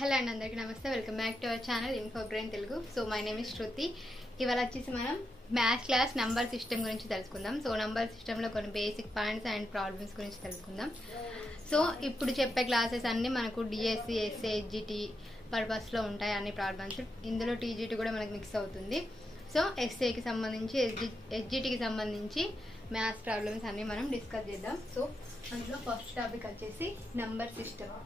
Hello అండి, అందరికీ నమస్తే. Welcome back to our channel info brain Telugu. So my name is Shruti. ఇవాళ వచ్చేసి మనం మ్యాథ్స్ క్లాస్ నంబర్ సిస్టమ్ గురించి తెలుసుకుందాం. సో నంబర్ సిస్టంలో కొన్ని బేసిక్ పాయింట్స్ అండ్ ప్రాబ్లమ్స్ గురించి తెలుసుకుందాం. సో ఇప్పుడు చెప్పే క్లాసెస్ అన్నీ మనకు డిఎస్సి, ఎస్ఏ, ఎస్జిటి పర్పస్లో ఉంటాయి అన్ని ప్రాబ్లమ్స్. ఇందులో టీజీటీ కూడా మనకు మిక్స్ అవుతుంది. సో ఎస్ఏకి సంబంధించి, ఎస్జిటికి సంబంధించి మ్యాథ్స్ ప్రాబ్లమ్స్ అన్నీ మనం డిస్కస్ చేద్దాం. సో అందులో ఫస్ట్ టాపిక్ వచ్చేసి నంబర్ సిస్టమ్.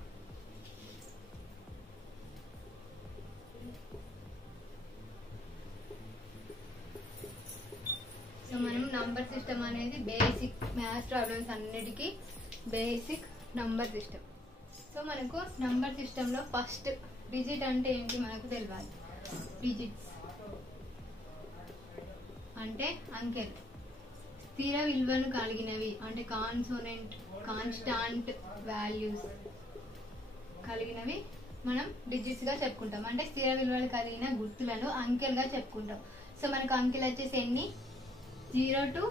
సో మనం నంబర్ సిస్టమ్ అనేది బేసిక్ మ్యాథ్స్ ప్రాబ్లమ్స్ అన్నిటికీ బేసిక్ నంబర్ సిస్టమ్. సో మనకు నంబర్ సిస్టంలో ఫస్ట్ డిజిట్ అంటే ఏంటి మనకు తెలియాలి. డిజిట్స్ అంటే అంకెలు, స్థిర విలువను కలిగినవి అంటే కాన్స్టాంట్ వాల్యూస్ కలిగినవి మనం డిజిట్స్ గా చెప్పుకుంటాం. అంటే స్థిర విలువలు కలిగిన గుర్తులను అంకెలుగా చెప్పుకుంటాం. సో మనకు అంకెలు వచ్చేసి ఎన్ని 0 to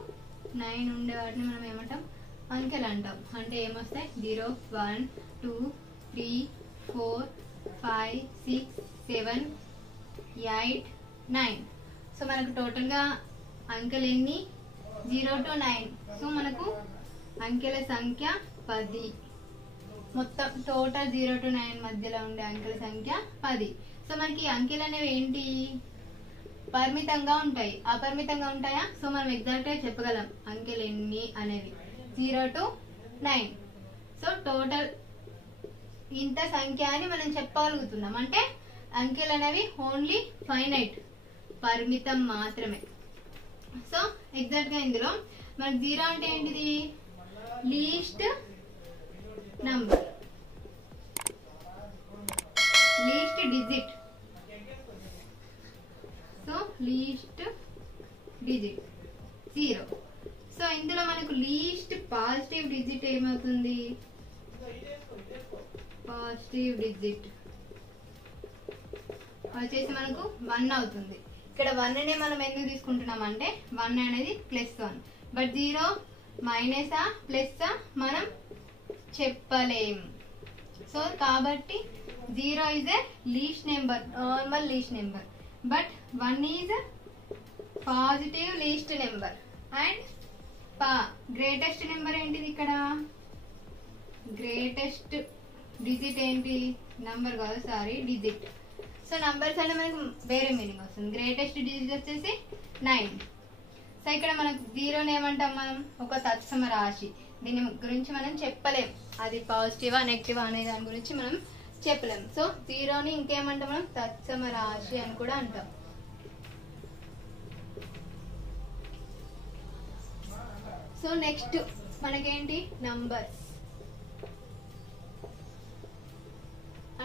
9 ఉండే వాటిని మనం ఏమంటాం, అంకెలు అంటాం. అంటే ఏమొస్తాయి 0, 1, 2, 3, 4, 5, 6, 7, 8, 9. సో మనకు టోటల్గా అంకెలు ఎన్ని 0 to 9. సో మనకు అంకెల సంఖ్య 10. మొత్తం టోటల్ 0 to 9 మధ్యలో ఉండే అంకెల సంఖ్య 10. సో మనకి అంకెలు అనేవి ఏంటి, పరిమితంగా ఉంటాయి. అపరిమితంగా ఉంటాయా? సో మనం ఎగ్జాక్ట్ గా చెప్పగలం అంకెలు ఎన్ని అనేవి 0 to 9. సో టోటల్ ఇంత సంఖ్య అని మనం చెప్పగలుగుతున్నాం. అంటే అంకెలు అనేవి ఓన్లీ ఫైనైట్, పరిమితం మాత్రమే. సో ఎగ్జాక్ట్ గా ఇందులో మనకు 0 అంటే ఏంటిది, least number, least digit. So least digit 0. So ఇందులో మనకు లీస్ట్ పాజిటివ్ డిజిట్ ఏమవుతుంది, పాజిటివ్ డిజిట్ వచ్చేసి మనకు 1 అవుతుంది. ఇక్కడ 1 నే మనం ఎందుకు తీసుకుంటున్నాం అంటే 1 అనేది +1. బట్ 0 మైనసా ప్లస్సా మనం చెప్పలేము. సో కాబట్టి 0 is a least number, normal least number. But 1 is a positive least number and greatest number ఏంటిది, ఇక్కడ గ్రేటెస్ట్ డిజిట్ ఏంటి, నంబర్ కాదు సారీ డిజిట్. సో నంబర్స్ అంటే మనకు వేరే మీనింగ్ వస్తుంది. గ్రేటెస్ట్ డిజిట్ వచ్చేసి 9. సో ఇక్కడ మనకు 0 ఏమంటాం మనం, ఒక తత్సమ రాశి. దీని గురించి మనం చెప్పలేం అది పాజిటివా నెగిటివా అనే దాని గురించి మనం చెప్పలేం. సో 0ని ఇంకేమంటాం మనం, తత్సమ రాశి అని కూడా అంటాం. సో నెక్స్ట్ మనకేంటి, నంబర్స్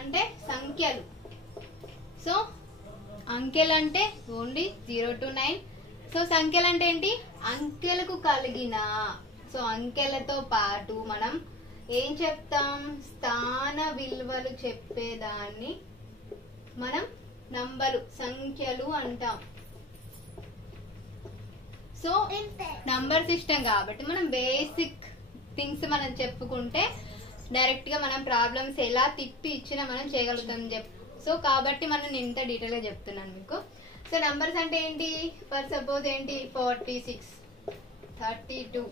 అంటే సంఖ్యలు. సో అంకెలు అంటే ఓన్లీ 0 to 9. సో సంఖ్యలు అంటే ఏంటి, అంకెలకు కలిగిన. సో అంకెలతో పాటు మనం ఏం చెప్తాం, స్థాన విలువలు చెప్పేదాన్ని మనం నంబరు, సంఖ్యలు అంటాం. సో నంబర్ సిస్టమ్ కాబట్టి మనం బేసిక్ థింగ్స్ మనం చెప్పుకుంటే డైరెక్ట్ గా మనం ప్రాబ్లమ్స్ ఎలా తిప్పి ఇచ్చినా మనం చేయగలుగుతాం. సో కాబట్టి మనం ఇంత డీటెయిల్ గా చెప్తున్నాను మీకు. సో నంబర్స్ అంటే ఏంటి, ఫర్ సపోజ్ ఏంటి 46, 32,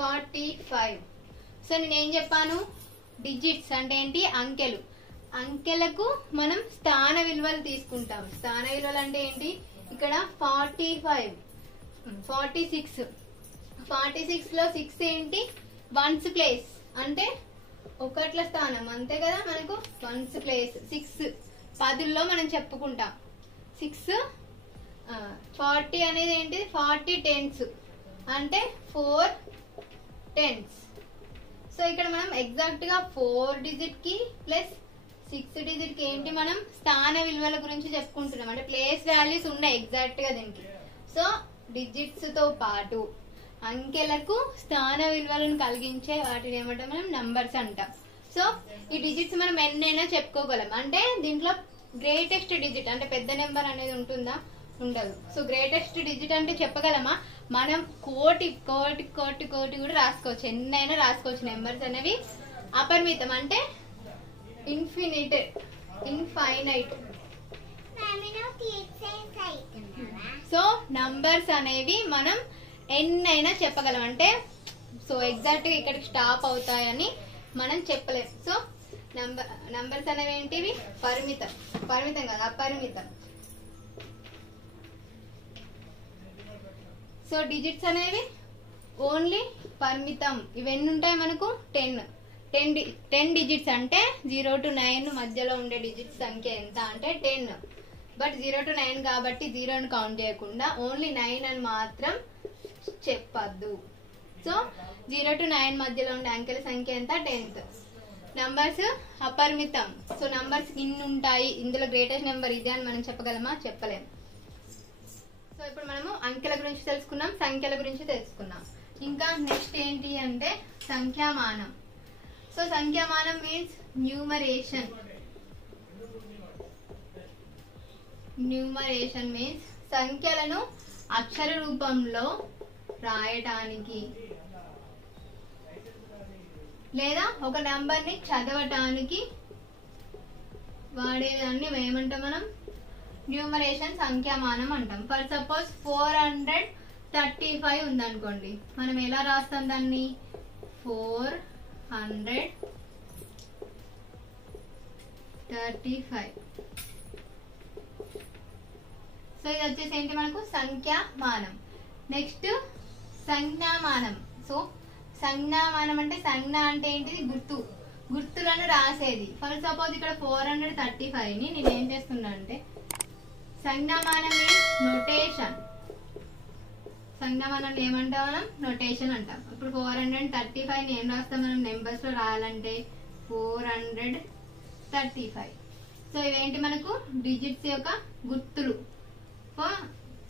45. సో నేనేం చెప్పాను, డిజిట్స్ అంటే ఏంటి, అంకెలు. అంకెలకు మనం స్థాన విలువలు తీసుకుంటాం. స్థాన విలువలు అంటే ఏంటి, ఇక్కడ 45, 46. 46 లో 6 ఏంటి, వన్స్ ప్లేస్ అంటే ఒకట్ల స్థానం, అంతే కదా. మనకు వన్స్ ప్లేస్ 6 10లో మనం చెప్పుకుంటాం. 6 40 అనేది ఏంటి, 40 టెన్స్ అంటే 4 టెన్స్. సో ఇక్కడ మనం ఎగ్జాక్ట్ గా 4 డిజిట్ కి ప్లస్ 6 డిజిట్ కి ఏంటి, మనం స్థాన విలువల గురించి చెప్పుకుంటున్నాం. అంటే ప్లేస్ వాల్యూస్ ఉన్నాయి ఎగ్జాక్ట్ గా దీనికి. సో డిజిట్స్ తో పాటు అంకెలకు స్థాన విలువలను కలిగించే వాటిని ఏమంటాం మనం, నంబర్స్ అంటాం. సో ఈ డిజిట్స్ మనం ఎన్నైనా చెప్పుకోగలం. అంటే దీంట్లో గ్రేటెస్ట్ డిజిట్ అంటే పెద్ద నెంబర్ అనేది ఉంటుందా, ఉండదు. సో గ్రేటెస్ట్ డిజిట్ అంటే చెప్పగలమా, మనం కోటి కోటి కోటి కోటి కూడా రాసుకోవచ్చు, ఎన్నైనా రాసుకోవచ్చు. నెంబర్స్ అనేవి అపరిమితం అంటే ఇన్ఫినిట్ ఇన్ఫైనైట్. సో నంబర్స్ అనేవి మనం ఎన్నైనా చెప్పగలం, అంటే సో ఎగ్జాక్ట్గా ఇక్కడికి స్టాప్ అవుతాయని మనం చెప్పలేం. సో నంబర్స్ అనేవి ఏంటివి? పరిమితం. పరిమితం కాదు, అపరిమితం. సో డిజిట్స్ అనేవి ఓన్లీ పరిమితం. ఇవన్నీ ఉంటాయి మనకు 10 డిజిట్స్, అంటే 0 to 9 మధ్యలో ఉండే డిజిట్స్ సంఖ్య ఎంత అంటే 10. బట్ 0 to 9 కాబట్టి 0ని కౌంట్ చేయకుండా ఓన్లీ 9 అని మాత్రం చెప్పద్దు. సో 0 to 9 మధ్యలో ఉండే అంకెల సంఖ్య ఎంత? 10th. నంబర్స్ అపరిమితం. సో నంబర్స్ ఇన్ని ఉంటాయి, ఇందులో గ్రేటెస్ట్ నెంబర్ ఇదే అని మనం చెప్పగలమా? చెప్పలేం. సో ఇప్పుడు మనము అంకెల గురించి తెలుసుకున్నాం, సంఖ్యల గురించి తెలుసుకున్నాం. ఇంకా నెక్స్ట్ ఏంటి అంటే సంఖ్యామానం. సో సంఖ్యామానం మీన్స్ న్యూమరేషన్. న్యూమరేషన్ మీన్స్ సంఖ్యలను అక్షర రూపంలో రాయటానికి లేదా ఒక నంబర్ ని చదవటానికి వాడేదాన్ని ఏమంటాం మనం? న్యూమరేషన్, సంఖ్యామానం అంటాం. ఫర్ సపోజ్ 435 ఉందనుకోండి, మనం ఎలా రాస్తాం దాన్ని? 435. సో ఇది వచ్చేసి ఏంటి మనకు? సంఖ్యామానం. నెక్స్ట్ సంజ్ఞామానం. సో సంజ్ఞామానం అంటే సంజ్ఞ అంటే ఏంటిది? గుర్తులను రాసేది. ఫర్ సపోజ్ ఇక్కడ 435ని నేను ఏం చేస్తున్నా అంటే సంజ్ఞామానం మీన్స్ నోటేషన్. సంజ్ఞామానం ఏమంటాం మనం? నోటేషన్ అంటాం. ఇప్పుడు 435ని ఏం రాస్తాం మనం? నెంబర్స్ లో రాయాలంటే 435. సో ఇవేంటి మనకు? డిజిట్స్ యొక్క గుర్తులు.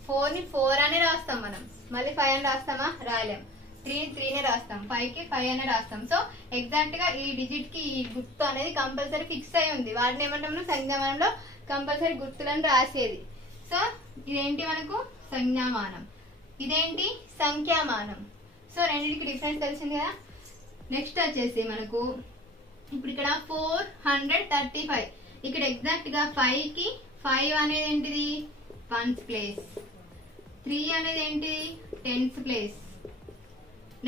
4ని 4 అని రాస్తాం మనం, మళ్ళీ 5 అని రాస్తామా? రాయలేం. 3ని రాస్తాం, 5కి 5 అని రాస్తాం. సో ఎగ్జాక్ట్ గా ఈ డిజిట్ కి ఈ గుర్తు అనేది కంపల్సరీ ఫిక్స్ అయి ఉంది. వాటిని ఏమంటాం? సంజ్ఞామానంలో కంపల్సరీ గుర్తులను రాసేది. సో ఇదేంటి మనకు? సంజ్ఞామానం. ఇదేంటి? సంఖ్యామానం. సో రెండింటికి డిఫరెన్స్ తెలిసింది కదా. నెక్స్ట్ వచ్చేసి మనకు ఇప్పుడు ఇక్కడ 435, ఇక్కడ ఎగ్జాక్ట్ గా 5కి 5 అనేది ఏంటిది? 1th place. 3 అనేది ఏంటిది? 10th place.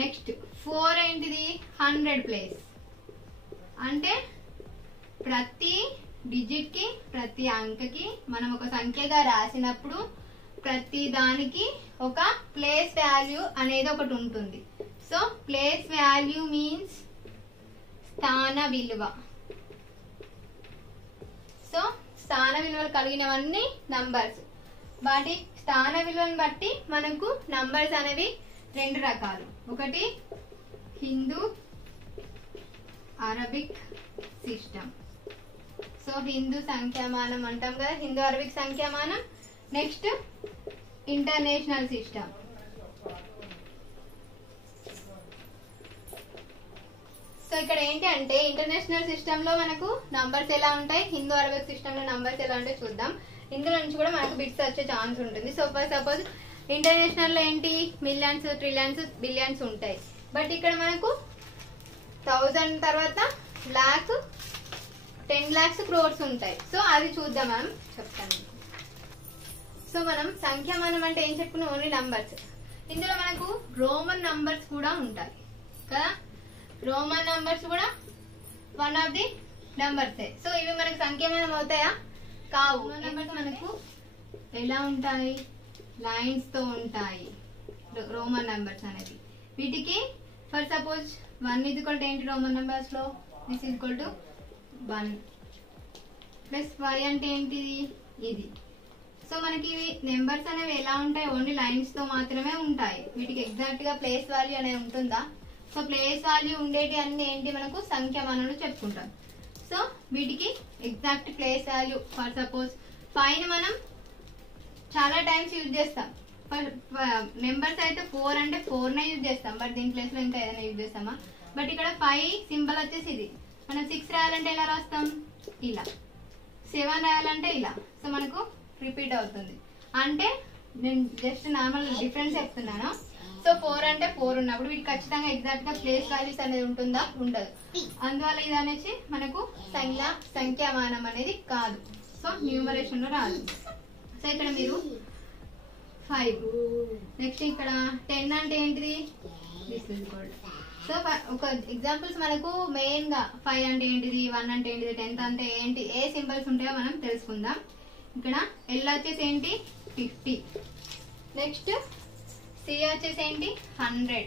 నెక్స్ట్ 4 ఏంటిది? 100 ప్లేస్. అంటే ప్రతి డిజిట్ కి, ప్రతి అంకెకి మనం ఒక సంఖ్యగా రాసినప్పుడు ప్రతి దానికి ఒక ప్లేస్ వాల్యూ అనేది ఒకటి ఉంటుంది. సో ప్లేస్ వాల్యూ మీన్స్ స్థాన విలువ. సో స్థాన విలువలు కలిగినవన్నీ నంబర్స్. వాటి స్థాన విలువను బట్టి మనకు నంబర్స్ అనేవి 2 రకాలు. ఒకటి Hindu Arabic system. So Hindu సంఖ్యామానం అంటాం కదా, హిందూ అరబిక్ సంఖ్యామానం. Next international system. సో ఇక్కడ ఏంటి అంటే ఇంటర్నేషనల్ సిస్టమ్ లో మనకు నంబర్స్ ఎలా ఉంటాయి, హిందూ అరబిక్ సిస్టమ్ లో నంబర్స్ ఎలా ఉంటాయి చూద్దాం. ఇందులో నుంచి కూడా మనకు బిట్స్ వచ్చే ఛాన్స్ ఉంటుంది. సో ఫర్ సపోజ్ ఇంటర్నేషనల్ లో ఏంటి? మిలియన్స్, ట్రిలియన్స్, బిలియన్స్ ఉంటాయి. బట్ ఇక్కడ మనకు 1000 తర్వాత లాక్, 10 lakhs, crores ఉంటాయి. సో అది చూద్దాం మనం, చెప్తాను. సో మనం సంఖ్యామానం అంటే ఏం చెప్పుకున్నాం? Only numbers. ఇందులో మనకు రోమన్ నంబర్స్ కూడా ఉంటాయి కదా. రోమన్ నంబర్స్ కూడా వన్ ఆఫ్ ది నంబర్సే. సో ఇవి మనకు సంఖ్యామానం అవుతాయా? కావు. నంబర్స్ మనకు ఎలా ఉంటాయి? లైన్స్ తో ఉంటాయి రోమన్ నంబర్స్ అనేది. వీటికి for suppose 1 is equal to ఏంటి రోమన్ నంబర్స్ లో? This is equal to 1 plus 5 అంటే ఏంటిది? ఇది. సో మనకి ఇవి నెంబర్స్ అనేవి ఎలా ఉంటాయి? ఓన్లీ లైన్స్ తో మాత్రమే ఉంటాయి. వీటికి ఎగ్జాక్ట్ గా ప్లేస్ వాల్యూ అనేది ఉంటుందా? సో ప్లేస్ వాల్యూ ఉండేటి అన్ని ఏంటి మనకు? సంఖ్యామానంలో చెప్పుకుంటాం. సో వీటికి exact place value for suppose 5ని మనం చాలా టైమ్స్ యూజ్ చేస్తాం. నెంబర్స్ అయితే 4 అంటే 4నే యూజ్ చేస్తాం. బట్ దీని ప్లేస్ లో ఇంకా ఏదైనా యూజ్ చేస్తామా? బట్ ఇక్కడ 5 సింబల్ వచ్చేసి ఇది. మనం 6 రాయాలంటే ఎలా రాస్తాం? ఇలా. 7 రాయాలంటే ఇలా. సో మనకు రిపీట్ అవుతుంది. అంటే నేను జస్ట్ నార్మల్ డిఫరెన్స్ చెప్తున్నాను. సో 4 అంటే 4 ఉన్నప్పుడు వీటికి ఖచ్చితంగా ఎగ్జాక్ట్ గా ప్లేస్ వాల్యూస్ అనేది ఉంటుందా? ఉండదు. అందువల్ల ఇది అనేసి మనకు సంఖ్యామానం అనేది కాదు. సో న్యూమరేషన్ లో రాదు. సో ఇక్కడ మీరు 5, నెక్స్ట్ ఇక్కడ 10 అంటే ఏంటిది? This is equal. సో ఒక ఎగ్జాంపుల్స్ మనకు మెయిన్ గా 5 అంటే ఏంటిది, 1 అంటే ఏంటిది, 10 అంటే ఏంటి, ఏ సింబల్స్ ఉంటాయో మనం తెలుసుకుందాం. ఇక్కడ L వచ్చేసి ఏంటి? 50. నెక్స్ట్ C వచ్చేసి ఏంటి? 100.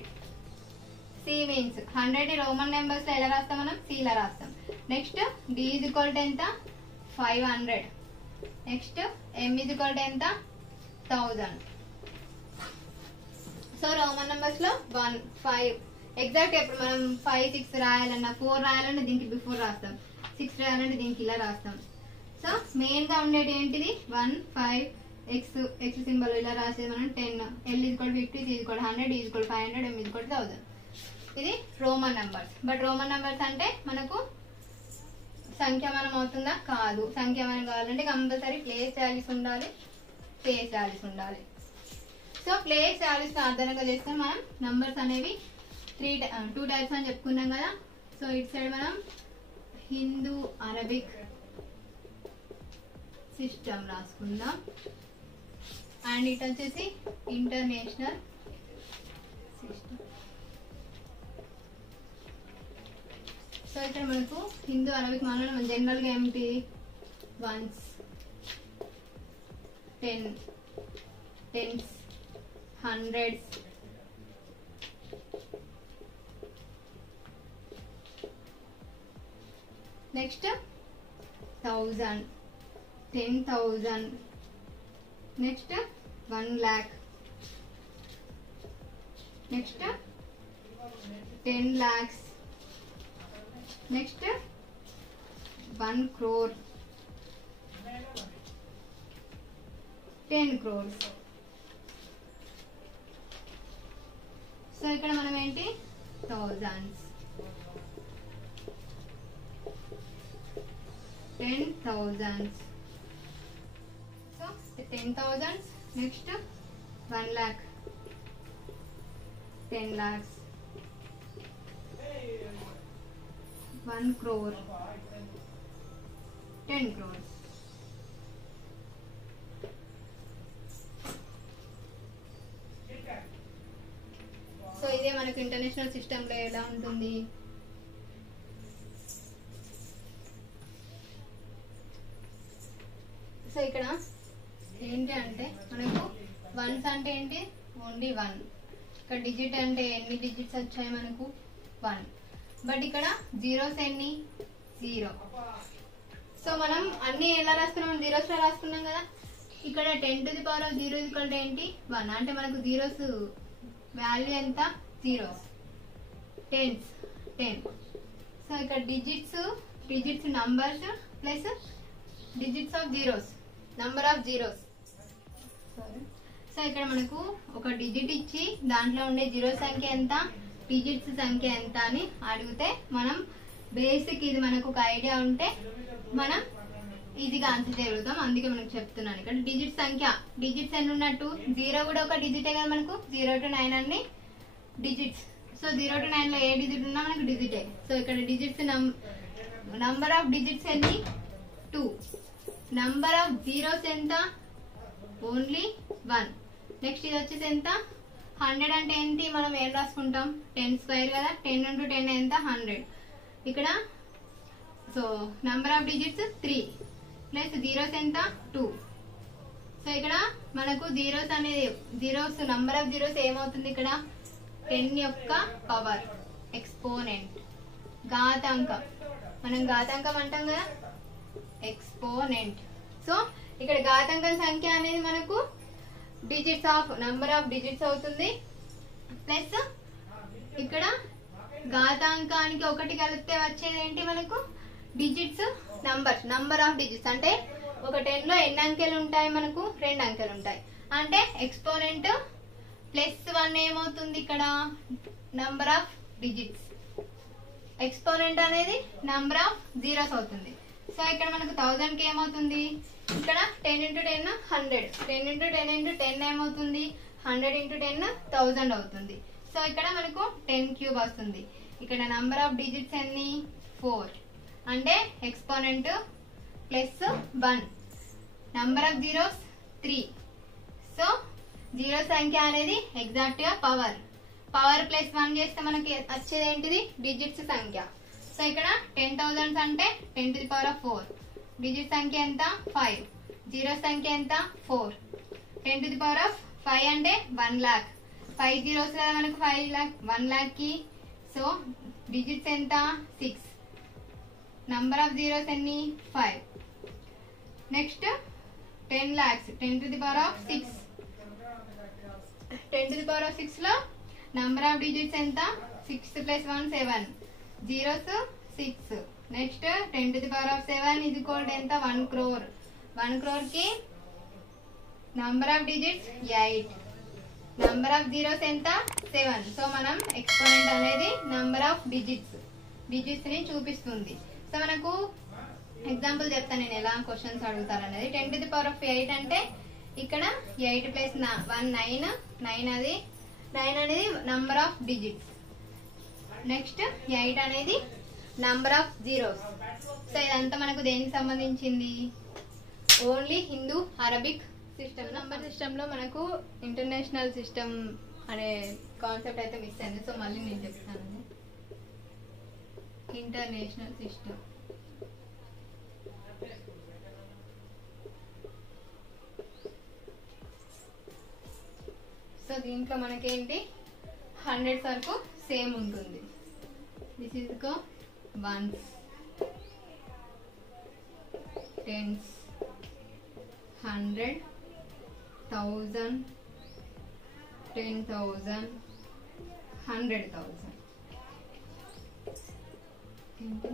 C మీన్స్ 100 రోమన్ నెంబర్స్ లో ఎలా రాస్తాం మనం? C లా రాస్తాం. Next D is equal to ఎంత? 500. Next M is equal to ఎంత? 1000. సో రోమన్ నెంబర్స్ లో 1, 5 ఎగ్జాక్ట్. ఎప్పుడు మనం 5, 6 రాయాలన్నా, 4 రాయాలన్నా దీనికి బిఫోర్ రాస్తాం, 6 రాయాలంటే దీనికి ఇలా రాస్తాం. సో మెయిన్ గా ఉండేది ఏంటిది? 1, 5, x సింబల్ ఇలా రాసేది మనం 10. L is equal 50, C is equal 100, D is equal 500, M is equal 1000. ఇది Roman numbers. But Roman numbers అంటే మనకు సంఖ్యామానం అవుతుందా? కాదు. సంఖ్యామానం కావాలంటే కంపల్సరీ ప్లేస్ వాల్యూస్ ఉండాలి, ఫేస్ వాల్యూస్ ఉండాలి. సో ప్లేస్ వాల్యూస్ ఆధారంగా చేసుకొని మనం నంబర్స్ అనేవి 2 టైప్స్ అని చెప్పుకున్నాం కదా. సో ఇటు సైడ్ మనం హిందూ అరబిక్ సిస్టమ్ రాసుకుందాం, అండ్ ఇటు వచ్చేసి ఇంటర్నేషనల్ సిస్టమ్. సో ఇక్కడ మనకు హిందూ అరబిక్ మామూలుగా మన జనరల్గా ఏమిటి? 1s, 10s, 100s, next 1000, 10,000, next 1 lakh, next 10 lakhs, next 1 crore, 10 crores. So ఇక్కడ మనం ఏంటి? thousands, 10,000s. So 10,000s, next 1 lakh, 10 lakhs, 1 crore, 10 crores. So ఇదే మనకు ఇంటర్నేషనల్ సిస్టమ్ లో ఎలా ఉంటుంది? సో ఇక్కడ ఏంటి అంటే మనకు వన్స్ అంటే ఏంటి? ఓన్లీ 1. ఇక్కడ డిజిట్ అంటే ఎన్ని డిజిట్స్ వచ్చాయి మనకు? 1. బట్ ఇక్కడ జీరోస్ ఎన్ని? 0. సో మనం అన్ని ఎలా రాస్తున్నాం? జీరోస్ లో రాస్తున్నాం కదా. ఇక్కడ 10 to the power of 0 equal to ఏంటి? 1. అంటే మనకు జీరోస్ వాల్యూ ఎంత? జీరోస్. 10s, 10. సో ఇక్కడ digits numbers plus digits of zeros, number of zeros. So ఇక్కడ మనకు ఒక డిజిట్ ఇచ్చి దాంట్లో ఉండే జీరో సంఖ్య ఎంత, డిజిట్స్ సంఖ్య ఎంత అని అడిగితే మనం బేసిక్ ఇది మనకు ఒక ఐడియా ఉంటే మనం ఈజీగా ఆన్సర్ చేయగలుగుతాం. అందుకే మనకు చెప్తున్నాను. ఇక్కడ డిజిట్ సంఖ్య, డిజిట్స్ ఎన్ని ఉన్నట్టు? 0 కూడా ఒక డిజిటే కదా మనకు. 0 to 9 అన్ని డిజిట్స్. సో 0 to 9 లో ఏ డిజిట్ ఉన్నా మనకు డిజిటే. సో ఇక్కడ డిజిట్స్ నంబర్ ఆఫ్ డిజిట్స్ ఎన్ని? 2. నంబర్ ఆఫ్ జీరోస్ ఎంత? ఓన్లీ 1. నెక్స్ట్ ఇది వచ్చేసి ఎంత? 100 అంటే ఏంటి? మనం ఏం రాసుకుంటాం? 10 స్క్వేర్ కదా. 10 into 10 ఎంత? 100. ఇక్కడ so number of digits 3 plus zeros ఎంత? 2. సో ఇక్కడ మనకు జీరోస్ అనేది జీరోస్ నంబర్ ఆఫ్ జీరోస్ ఏమవుతుంది? ఇక్కడ 10 యొక్క పవర్, ఎక్స్పోనెంట్, ఘాతాంకం. మనం ఘాతాంకం అంటాం కదా, ఎక్స్పోనెంట్. సో ఇక్కడ ఘాతాంకం సంఖ్య అనేది మనకు digits of number of digits అవుతుంది. ప్లస్ ఇక్కడ ఘాతాంకానికి ఒకటి కలిపితే వచ్చేది ఏంటి మనకు? Digits number of digits. అంటే ఒక 10 లో ఎన్ని అంకెలు ఉంటాయి మనకు? 2 అంకెలు ఉంటాయి. అంటే ఎక్స్పోనెంట్ ప్లస్ 1 ఏమవుతుంది? ఇక్కడ నంబర్ ఆఫ్ డిజిట్స్. ఎక్స్పోనెంట్ అనేది నంబర్ ఆఫ్ జీరోస్ అవుతుంది. సో ఇక్కడ మనకు 1000 కి ఏమవుతుంది? ఇక్కడ 10 into 10 100. 10 into 10 into 10 ఏమవుతుంది? 100 into 10 1000 అవుతుంది. సో ఇక్కడ మనకు 10 క్యూబ్ వస్తుంది. ఇక్కడ నంబర్ ఆఫ్ డిజిట్స్ ఎన్ని 4 అంటే exponent plus 1. Number of zeros 3. So zero సంఖ్య అనేది ఎగ్జాక్ట్ గా పవర్ ప్లస్ 1 చేస్తే మనకి వచ్చేది ఏంటిది డిజిట్స్ సంఖ్య. సో ఇక్కడ 10,000 అంటే 10 to the power of 4. Digit సంఖ్య ఎంత 5. జీరో సంఖ్య ఎంత 4. 10 to the power of 5 అంటే 1 lakh. 5 జీరోస్ కదా మనకు 5 lakh 1 lakh కి. సో డిజిట్స్ ఎంత 6. నంబర్ ఆఫ్ జీరోస్ ఎన్ని 5. Next 10 lakhs 10 to the power of 6. 10 to the power of 6 లో నంబర్ ఆఫ్ డిజిట్స్ ఎంత 6 plus 1 7. Zeros 6. Next 10 to the power of 7 is equal to ఎంత 1 crore. 1 crore కి number of digits 8. Number of zeros ఎంత 7. So మనం exponent అనేది number of digits ని చూపిస్తుంది. So మనకు ఎగ్జాంపుల్ చెప్తాను నేను ఎలా క్వశ్చన్స్ అడుగుతారు అనేది. 10 to the power of 8 అంటే ఇక్కడ 8 plus 1 9 అది 9 అనేది నంబర్ ఆఫ్ డిజిట్స్. నెక్స్ట్ 8 అనేది నంబర్ ఆఫ్ జీరోస్. సో ఇదంతా మనకు దేనికి సంబంధించింది only Hindu Arabic system. Number system లో మనకు ఇంటర్నేషనల్ సిస్టమ్ అనే కాన్సెప్ట్ అయితే మిస్ అయింది. సో మళ్ళీ నేను చెప్తాను. ఇంటర్నేషనల్ సిస్టమ్ సో దీంట్లో మనకేంటి 100 వరకు సేమ్ ఉంటుంది. This is go ones, tens, 100, 1000, 10,000, 100,000. ఏంటి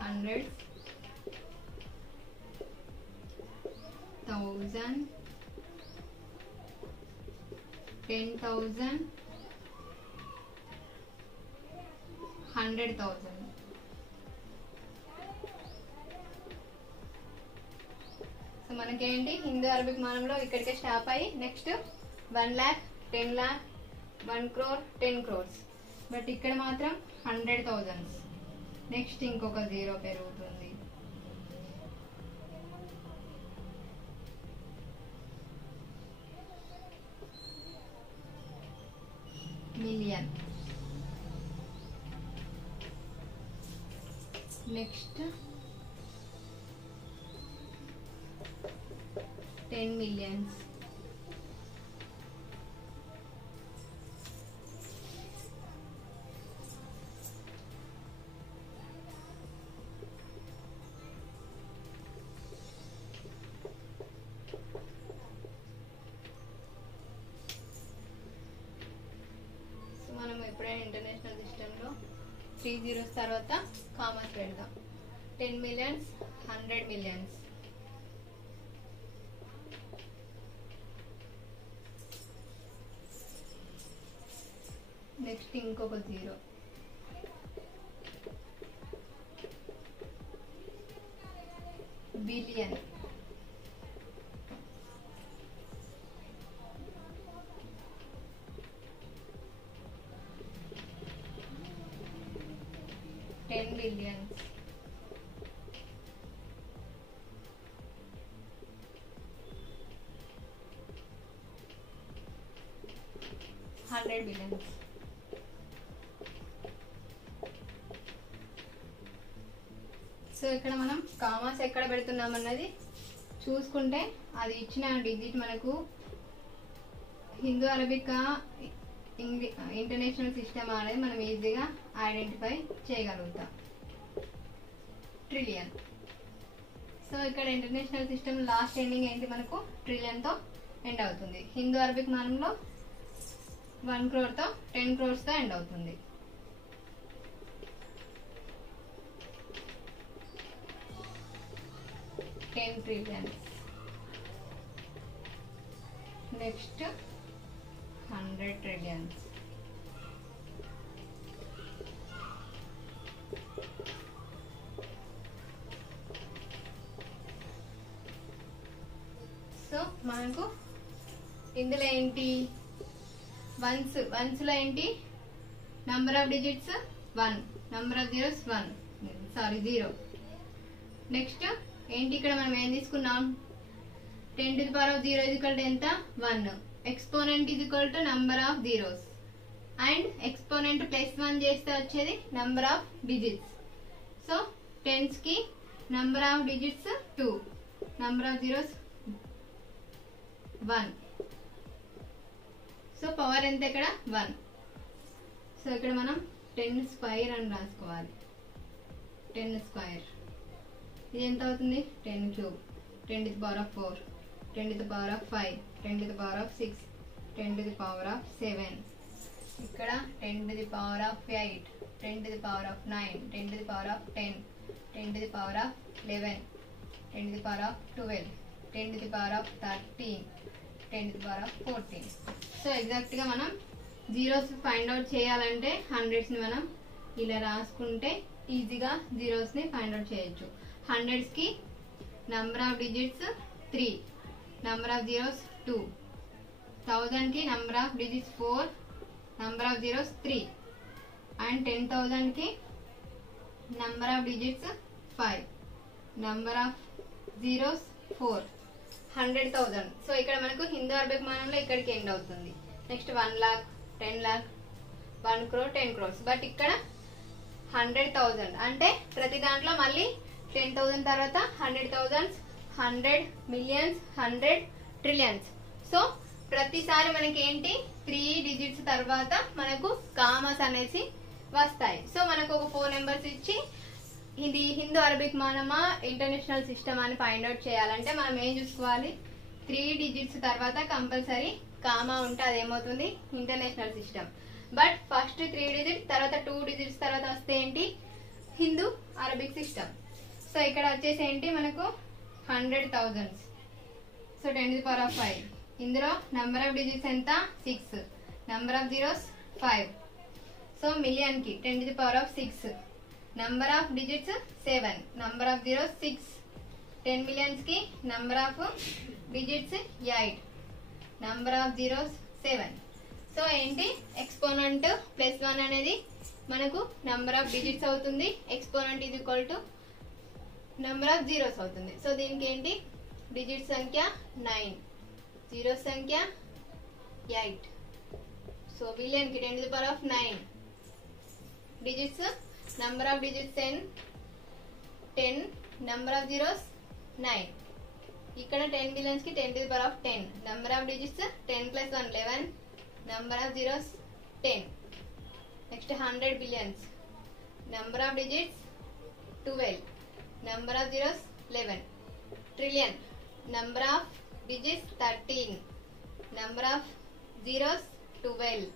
100, 1000, 10,000, 100,000. సో మనకేంటి హిందూ అరబిక్ మానంలో ఇక్కడికే స్టాప్ అయ్యి next 1 lakh 10 lakh 1 crore 10 crores. But ఇక్కడ మాత్రం 100,000. నెక్స్ట్ ఇంకొక జీరో పెరుగుతుంది. మిలియన్. Next 10 millions. మనం ఎప్పుడైనా ఇంటర్నేషనల్ సిస్టంలో 3 zeros తర్వాత కామర్స్ పెడదాం. 10 millions 100 millions. నెక్స్ట్ ఇంకొక zero. Billion. $10 billion. $100 billion. So ఇక్కడ మనం కామాస్ ఎక్కడ పెడుతున్నాం అన్నది చూసుకుంటే అది ఇచ్చిన డిజిట్ మనకు హిందూ అరబిక్ ఇంటర్నేషనల్ సిస్టమ్ అనేది మనం ఈజీగా ఐడెంటిఫై చేయగలుగుతాం. ట్రిలియన్. సో ఇక్కడ ఇంటర్నేషనల్ సిస్టమ్ లాస్ట్ ఎండింగ్ ఏంటి మనకు ట్రిలియన్తో ఎండ్ అవుతుంది. హిందూ అరబిక్ మానంలో 1 crore తో 10 crores తో ఎండ్ అవుతుంది. $10 trillion. Next 100 trillions. సో మనకు ఇందులో ఏంటి వన్స్ లో ఏంటి number of digits 1, number of zeros 0. Next ఏంటి ఇక్కడ మనం ఏం తీసుకున్నాం 10 to the power of 0 is equal to ఎంత 1. Exponent is equal to number of zeros and exponent +1 చేస్తే వచ్చేది number of digits. So tens కి number of digits 2, number of zeros 1. So power ఎంత ఇక్కడ 1. సో ఇక్కడ మనం 10 స్క్వేర్ అని రాసుకోవాలి. 10 స్క్వేర్ ఇది ఎంత అవుతుంది 10 cube, 10 to the power of 4, 10 to the power of 5, 10 to the power of 6, 10 to the power of 7. ఇక్కడ 10 to the power of 8, 10 to the power of 9, 10 to the power of 10, 10 to the power of 11, 10 to the power of 12, 10 to the power of 13, 10 to the power of 14. So exact గా మనం zeros find out చేయాలంటే hundreds ని మనం ఇలా రాసుకుంటే ఈజీగా zeros ని find out చేయొచ్చు. హండ్రెడ్స్ కి number of digits 3, number of zeros 2, 1000 కి number of digits 4, number of zeros 3, and 10,000 కి number of digits 5, number of zeros 4, 100,000. So ఇక్కడ మనకు హిందూ అరబిక్ మానంలో ఇక్కడికి ఎండ్ అవుతుంది. Next 1 lakh, 10 lakh, 1 crore, 10 crores. But ఇక్కడ 100,000 అంటే ప్రతి దాంట్లో మళ్ళీ 10,000 తర్వాత 100,000, 100 millions, 100 trillions. సో ప్రతిసారి మనకి ఏంటి 3 digits తర్వాత మనకు కామస్ అనేసి వస్తాయి. సో మనకు ఒక 4 నెంబర్స్ ఇచ్చి ఇది హిందూ అరబిక్ మానమా ఇంటర్నేషనల్ సిస్టమ్ అని ఫైండ్ అవుట్ చేయాలంటే మనం ఏం చూసుకోవాలి 3 digits తర్వాత కంపల్సరీ కామా ఉంటే అదేమవుతుంది international system. But first 3 digits తర్వాత 2 digits తర్వాత వస్తే ఏంటి హిందూ అరబిక్ సిస్టమ్. సో ఇక్కడ వచ్చేసి ఏంటి మనకు 100,000. So 10 to the power of 5. ఇందులో నంబర్ ఆఫ్ డిజిట్స్ ఎంత 6, number of zeros 5. So million కి 10 to the power of 6, number of digits 7, number of zeros 6, 10 millions కి number of digits 8, number of zeros 7. So ఏంటి exponent +1 అనేది మనకు number of digits అవుతుంది. Exponent is equal to number of zeros అవుతుంది. So దీనికి ఏంటి digit సంఖ్య 9, zeros సంఖ్య 8. సో బిలియన్ కి 10 to the power of 9, digits number of digits 10, number of zeros 9. ఇక్కడ 10 millions కి 10 to the power of 10, number of digits 10 + 1 11, number of zeros 10. Next 100 billions, number of digits 12, number of zeros 11. Trillion number of digits 13, number of zeros 12.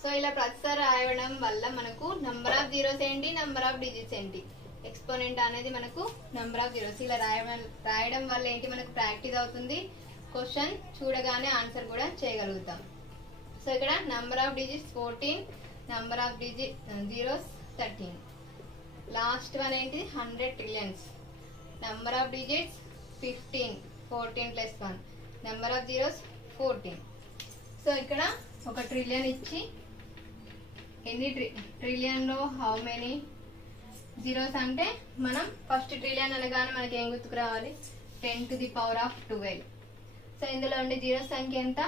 So ఇలా ప్రతిసారి రాయడం వల్ల మనకు number of zeros ఏంటి number of digits ఏంటి exponent అనేది మనకు number of zeros ఇలా రాయడం వల్ల ఏంటి మనకు ప్రాక్టీస్ అవుతుంది. క్వశ్చన్ చూడగానే ఆన్సర్ కూడా చేయగలుగుతాం. సో ఇక్కడ number of digits 14, number of zeros 13. Last one ఏంటి 100 trillions, number of digits 15, 14 + 1, number of zeros 14. So ఇక్కడ ఒక ట్రిలియన్ ఇచ్చి ఎన్ని ట్రిలియన్ లో హౌ మెనీ జీరోస్ అంటే మనం ఫస్ట్ ట్రిలియన్ అనగానే మనకి ఏం గుర్తుకు రావాలి 10 to the power of 12. So ఇందులో ఉండే జీరో సంఖ్య ఎంత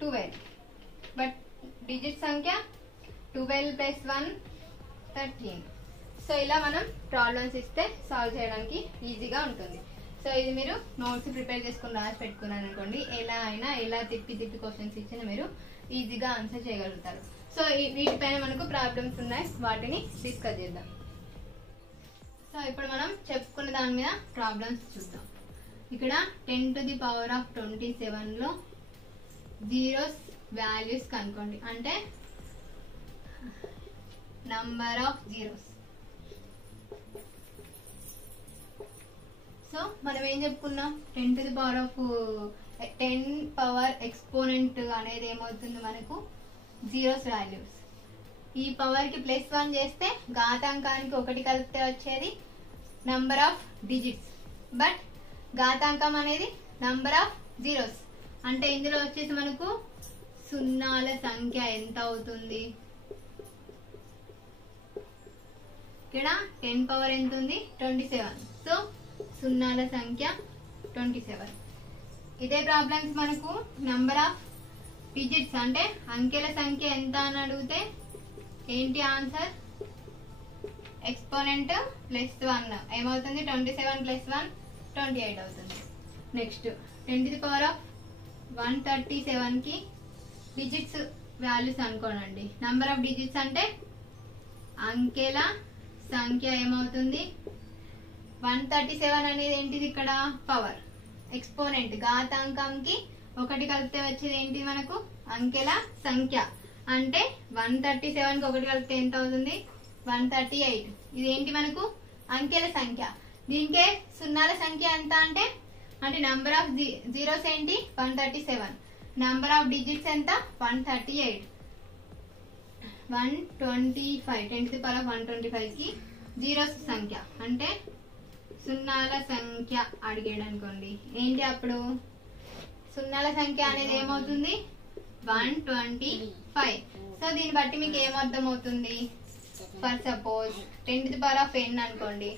12, బట్ డిజిట్ సంఖ్య 12 + 1 13. సో ఇలా మనం ప్రాబ్లమ్స్ ఇస్తే సాల్వ్ చేయడానికి ఈజీగా ఉంటుంది. సో ఇది మీరు నోట్స్ ప్రిపేర్ చేసుకుని రాసి పెట్టుకున్నాను అనుకోండి, ఎలా అయినా ఎలా తిప్పి క్వశ్చన్స్ ఇచ్చినా మీరు ఈజీగా ఆన్సర్ చేయగలుగుతారు. సో వీటిపైన మనకు ప్రాబ్లమ్స్ ఉన్నాయి, వాటిని డిస్కస్ చేద్దాం. సో ఇప్పుడు మనం చెప్పుకున్న దాని మీద ప్రాబ్లమ్స్ చూద్దాం. ఇక్కడ 10 to the power of 27 లో జీరోస్ వాల్యూస్ కనుక్కోండి, అంటే నంబర్ ఆఫ్ జీరోస్. సో మనం ఏం చెప్పుకున్నాం 10 to the power of 10 power exponent అనేది ఏమవుతుంది మనకు జీరోస్ వాల్యూస్. ఈ పవర్ కి +1 చేస్తే ఘాతాంకానికి 1 కలిపితే వచ్చేది నంబర్ ఆఫ్ డిజిట్స్, బట్ ఘాతాంకం అనేది నంబర్ ఆఫ్ జీరోస్. అంటే ఇందులో వచ్చేసి మనకు సున్నాల సంఖ్య ఎంత అవుతుంది? ఇక్కడ 10 పవర్ ఎంత ఉంది? 27. సో సున్నాల సంఖ్య 27. ఇదే ప్రాబ్లమ్స్ మనకు నంబర్ ఆఫ్ డిజిట్స్ అంటే అంకెల సంఖ్య ఎంత అని అడిగితే ఏంటి ఆన్సర్? ఎక్స్పోనెంట్ ప్లస్ 1 ఏమవుతుంది? 27 ప్లస్ 1 28 అవుతుంది. నెక్స్ట్ 10⁻137 కి డిజిట్స్ వాల్యూస్ అనుకోనండి. నంబర్ ఆఫ్ డిజిట్స్ అంటే అంకెల సంఖ్య ఏమవుతుంది? 137 అనేది ఏంటిది? ఇక్కడ పవర్. ఎక్స్పోనెంట్ ఘాతాంకంకి 1 కలిపితే వచ్చేది ఏంటి మనకు? అంకెల సంఖ్య. అంటే 137 కి 1 కలిపితే ఎంత అవుతుంది? 138. ఇదేంటి మనకు? అంకెల సంఖ్య. దీనికే సున్నాల సంఖ్య ఎంత అంటే నంబర్ ఆఫ్ జీరోస్ ఏంటి? 137. నంబర్ ఆఫ్ డిజిట్స్ ఎంత? 138. 125 10⁻125 కి జీరోస్ సంఖ్య అంటే సున్నాల సంఖ్య అడిగాడు అనుకోండి, ఏంటి అప్పుడు? సున్నాల సంఖ్య అనేది ఏమవుతుంది? 125. సో దీన్ని బట్టి మీకు ఏమర్థం అవుతుంది? ఫర్ సపోజ్ 10⁻n అనుకోండి.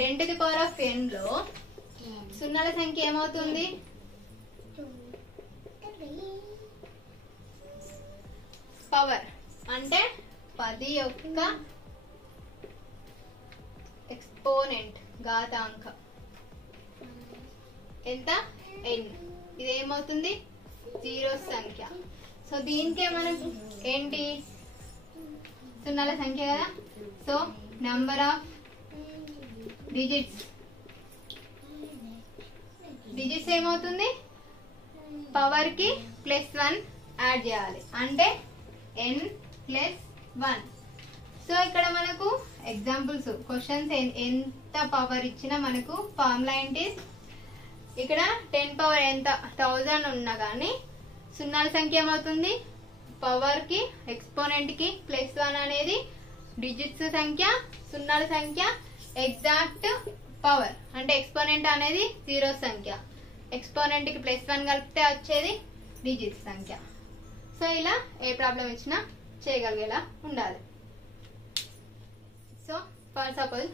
10⁻n లో సున్నాల సంఖ్య ఏమవుతుంది? పవర్ అంటే 10 యొక్క ఎక్స్పోనెంట్ ఘాతాంకం ఎంత? n. ఇదేమవుతుంది? జీరో సంఖ్య. సో దీనికే మనం ఏంటి? సున్నాల సంఖ్య కదా. సో నంబర్ ఆఫ్ డిజిట్స్ ఏమవుతుంది? పవర్ కి +1 యాడ్ చేయాలి అంటే n + 1. సో ఇక్కడ మనకు ఎగ్జాంపుల్స్ క్వశ్చన్స్ ఎంత పవర్ ఇచ్చినా మనకు ఫార్ములా ఏంటి? ఇక్కడ 10 పవర్ ఎంత 1000 ఉన్నా కానీ సున్నాల సంఖ్య ఏమవుతుంది? పవర్ కి ఎక్స్పోనెంట్ కి +1 అనేది డిజిట్స్ సంఖ్య, సున్నాల సంఖ్య, ఎగ్జాక్ట్ పవర్ అంటే ఎక్స్పోనెంట్ అనేది జీరో సంఖ్య, ఎక్స్పోనెంట్ కి +1 కలిపితే వచ్చేది డిజిట్స్ సంఖ్య. సో ఇలా ఏ ప్రాబ్లం ఇచ్చినా చేయగలిగేలా ఉండాలి. సో ఫర్ సపోజ్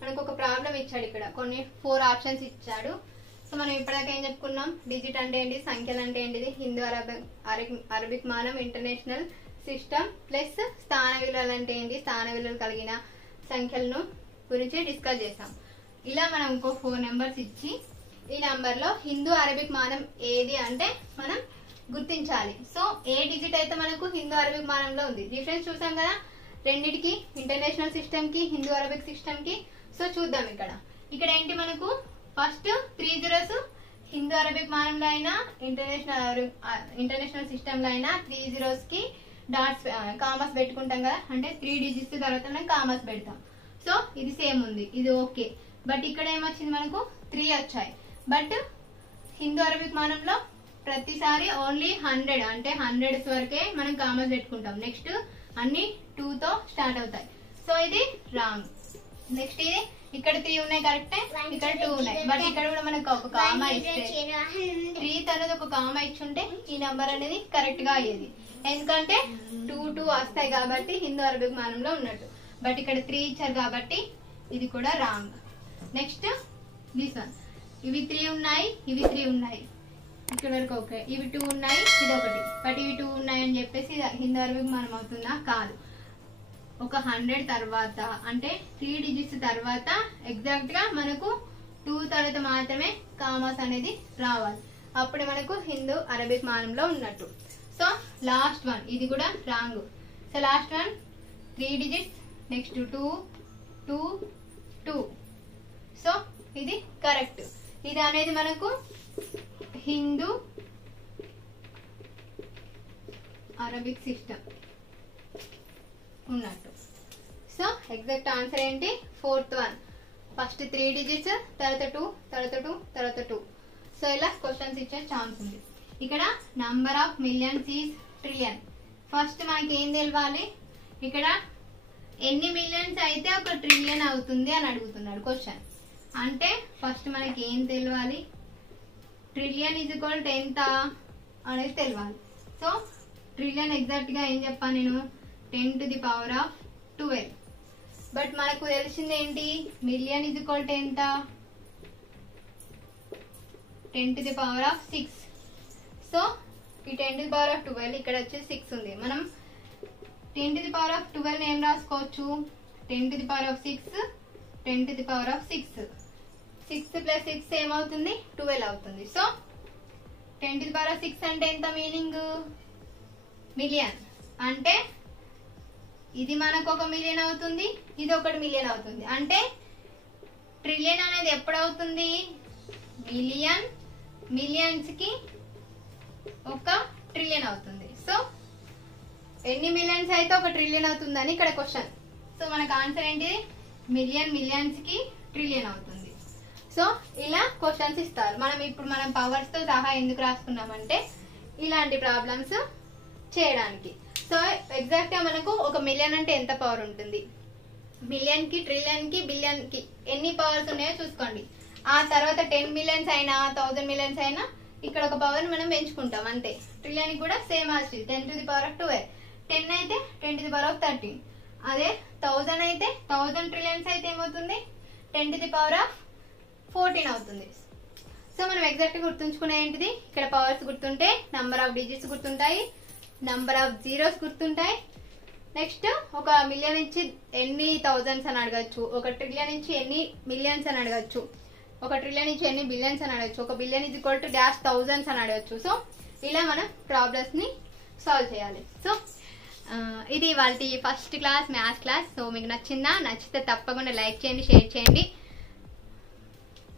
మనకు ఒక ప్రాబ్లం ఇచ్చాడు. ఇక్కడ కొన్ని 4 ఆప్షన్స్ ఇచ్చాడు. సో మనం ఇప్పటిదాకా ఏం చెప్పుకున్నాం? డిజిట్ అంటే ఏంటి, సంఖ్యలు అంటే ఏంటిది, హిందూ అరబిక్ మానం, ఇంటర్నేషనల్ సిస్టమ్ ప్లస్ స్థాన విలువలు అంటే ఏంటి, స్థాన విలువలు కలిగిన సంఖ్యలను గురించి డిస్కస్ చేసాం. ఇలా మనం ఇంకో 4 నెంబర్స్ ఇచ్చి ఈ నెంబర్ లో హిందూ అరబిక్ మానం ఏది అంటే మనం గుర్తించాలి. సో ఏ డిజిట్ అయితే మనకు హిందూ అరబిక్ మానంలో ఉంది. డిఫరెన్స్ చూసాం కదా రెండిటికి, ఇంటర్నేషనల్ సిస్టమ్ కి, హిందూ అరబిక్ సిస్టమ్ కి. సో చూద్దాం ఇక్కడ ఏంటి మనకు ఫస్ట్ 3 zeros హిందూ అరబిక్ మానంలో అయినా ఇంటర్నేషనల్ సిస్టమ్ లో అయినా 3 zeros కి డాట్స్ కామర్స్ పెట్టుకుంటాం కదా, అంటే 3 digits తర్వాత మనం కామర్స్ పెడతాం. సో ఇది సేమ్ ఉంది, ఇది ఓకే. బట్ ఇక్కడ ఏమొచ్చింది మనకు 3 వచ్చాయి. బట్ హిందూ అరబిక్ మానంలో ప్రతిసారి ఓన్లీ 100 అంటే 100s వరకే మనం కామర్స్ పెట్టుకుంటాం. నెక్స్ట్ అన్ని 2 తో స్టార్ట్ అవుతాయి. సో ఇది రాంగ్. నెక్స్ట్ ఇది ఇక్కడ 3 ఉన్నాయి కరెక్టే, ఇక్కడ 2 ఉన్నాయి. బట్ ఇక్కడ కూడా మనకు ఒక కామా ఇస్తే 3 తర్వాత ఒక కామా ఇచ్చుంటే ఈ నెంబర్ అనేది కరెక్ట్ గా అయ్యేది. ఎందుకంటే 2 వస్తాయి కాబట్టి హిందూ అరబిక్ మానంలో ఉన్నట్టు. బట్ ఇక్కడ 3 ఇచ్చారు కాబట్టి ఇది కూడా రాంగ్. నెక్స్ట్ దిస్ వన్, ఇవి 3 ఉన్నాయి, ఇవి 3 ఉన్నాయి, ఇక్కడ వరకు ఓకే. ఇవి 2 ఉన్నాయి, ఇది ఒకటి. బట్ ఇవి 2 ఉన్నాయి అని చెప్పేసి హిందూ అరబిక్ మానం అవుతుందా? కాదు. ఒక 100 తర్వాత అంటే 3 digits తర్వాత ఎగ్జాక్ట్ గా మనకు 2 తర్వాత మాత్రమే కామాస్ అనేది రావాలి. అప్పుడు మనకు హిందూ అరబిక్ మానంలో ఉన్నట్టు. సో లాస్ట్ వన్ ఇది కూడా wrong. So last one 3 digits, next 2 2 2. So ఇది కరెక్ట్. ఇది అనేది మనకు హిందూ అరబిక్ సిస్టమ్ ఉన్నట్టు. సో ఎగ్జాక్ట్ ఆన్సర్ ఏంటి? 4th one. ఫస్ట్ 3 digits, తర్వాత 2, తర్వాత 2, తర్వాత 2. సో ఇలా క్వశ్చన్స్ ఇచ్చే ఛాన్స్ ఉంది. ఇక్కడ number of millions is trillion. First మనకి ఏం తెలవాలి? ఇక్కడ ఎన్ని మిలియన్స్ అయితే ఒక ట్రిలియన్ అవుతుంది అని అడుగుతున్నాడు క్వశ్చన్. అంటే ఫస్ట్ మనకి ఏం తెలవాలి? ట్రిలియన్ ఈజ్ ఈక్వల్ టు ఎంత అనేది తెలియాలి. సో ట్రిలియన్ ఎగ్జాక్ట్గా ఏం చెప్పాను నేను, 10⁻12. బట్ మనకు తెలిసింది ఏంటి, మిలియన్ ఈజ్ ఈక్వల్ టు ఎంత, 10⁻6. సో ఈ 10⁻12 ఇక్కడ వచ్చేసి 6 ఉంది. మనం 10⁻12 ఏం రాసుకోవచ్చు, 10⁻6, 10⁻6. 6 + 6 ఏమవుతుంది, 12 అవుతుంది. సో 10⁻6 అంటే ఎంత మీనింగ్, మిలియన్. అంటే ఇది మనకు 1 మిలియన్ అవుతుంది, ఇది 1 మిలియన్ అవుతుంది. అంటే ట్రిలియన్ అనేది ఎప్పుడు అవుతుంది, మిలియన్ మిలియన్స్ కి 1 ట్రిలియన్ అవుతుంది. సో ఎన్ని మిలియన్స్ అయితే 1 ట్రిలియన్ అవుతుందని ఇక్కడ క్వశ్చన్. సో మనకు ఆన్సర్ ఏంటి, మిలియన్ మిలియన్స్ కి ట్రిలియన్ అవుతుంది. సో ఇలా క్వశ్చన్స్ ఇస్తారు. మనం పవర్స్ తో సహా ఎందుకు రాసుకున్నామంటే ఇలాంటి ప్రాబ్లమ్స్ చేయడానికి. సో ఎగ్జాక్ట్ గా మనకు 1 మిలియన్ అంటే ఎంత పవర్ ఉంటుంది, మిలియన్ కి, ట్రిలియన్ కి, బిలియన్ కి ఎన్ని పవర్స్ ఉన్నాయో చూసుకోండి. ఆ తర్వాత 10 మిలియన్స్ అయినా 1000 మిలియన్స్ అయినా ఇక్కడ ఒక పవర్ మనం పెంచుకుంటాం అంతే. ట్రిలియన్ కి కూడా సేమ్ యాజ్ 10⁻12. 10 అయితే 10⁻13. అదే 1000 అయితే 1000 ట్రిలియన్స్ అయితే ఏమవుతుంది, 10⁻14 అవుతుంది. సో మనం ఎగ్జాక్ట్ గుర్తుంచుకునే ఏంటిది, ఇక్కడ పవర్స్ గుర్తుంటే నంబర్ ఆఫ్ డిజిట్స్ గుర్తుంటాయి, నంబర్ ఆఫ్ జీరోస్ గుర్తుంటాయి. నెక్స్ట్ 1 మిలియన్ నుంచి ఎన్ని థౌజండ్స్ అని అడగచ్చు, 1 ట్రిలియన్ నుంచి ఎన్ని మిలియన్స్ అని అడగచ్చు, 1 ట్రిలియన్ నుంచి ఎన్ని బిలియన్స్ అని అడగచ్చు, 1 billion is equal to dash thousands అని అడగచ్చు. సో ఇలా మనం ప్రాబ్లమ్స్ ని సాల్వ్ చేయాలి. సో ఇది వాళ్ళ first class maths class. So మీకు నచ్చిందా, నచ్చితే తప్పకుండా లైక్ చేయండి, షేర్ చేయండి.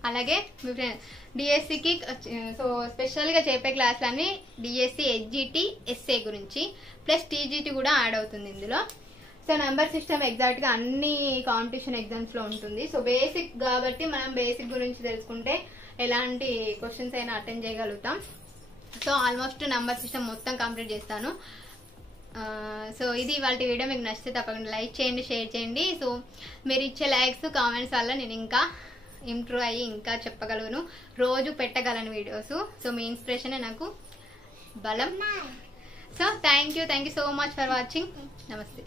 అలాగే మీ ఫ్రెండ్ డిఎస్సికి సో స్పెషల్గా చెప్పే క్లాసులన్నీ డిఎస్సి, హెచ్జిటి, ఎస్ఏ గురించి ప్లస్ టీజీటీ కూడా యాడ్ అవుతుంది ఇందులో. సో నంబర్ సిస్టమ్ ఎగ్జాక్ట్గా అన్ని కాంపిటీషన్ ఎగ్జామ్స్లో ఉంటుంది. సో బేసిక్ కాబట్టి మనం బేసిక్ గురించి తెలుసుకుంటే ఎలాంటి క్వశ్చన్స్ అయినా అటెండ్ చేయగలుగుతాం. సో ఆల్మోస్ట్ నంబర్ సిస్టమ్ మొత్తం కంప్లీట్ చేస్తాను. సో ఇది వాళ్ళ వీడియో. మీకు నచ్చితే తప్పకుండా లైక్ చేయండి, షేర్ చేయండి. సో మీరు ఇచ్చే లైక్స్, కామెంట్స్ వల్ల నేను ఇంకా ఇంప్రూవ్ అయ్యి ఇంకా చెప్పగలను, రోజు పెట్టగలను వీడియోస్. సో మీ ఇన్స్పిరేషనే నాకు బలం. So thank you so much for watching. నమస్తే.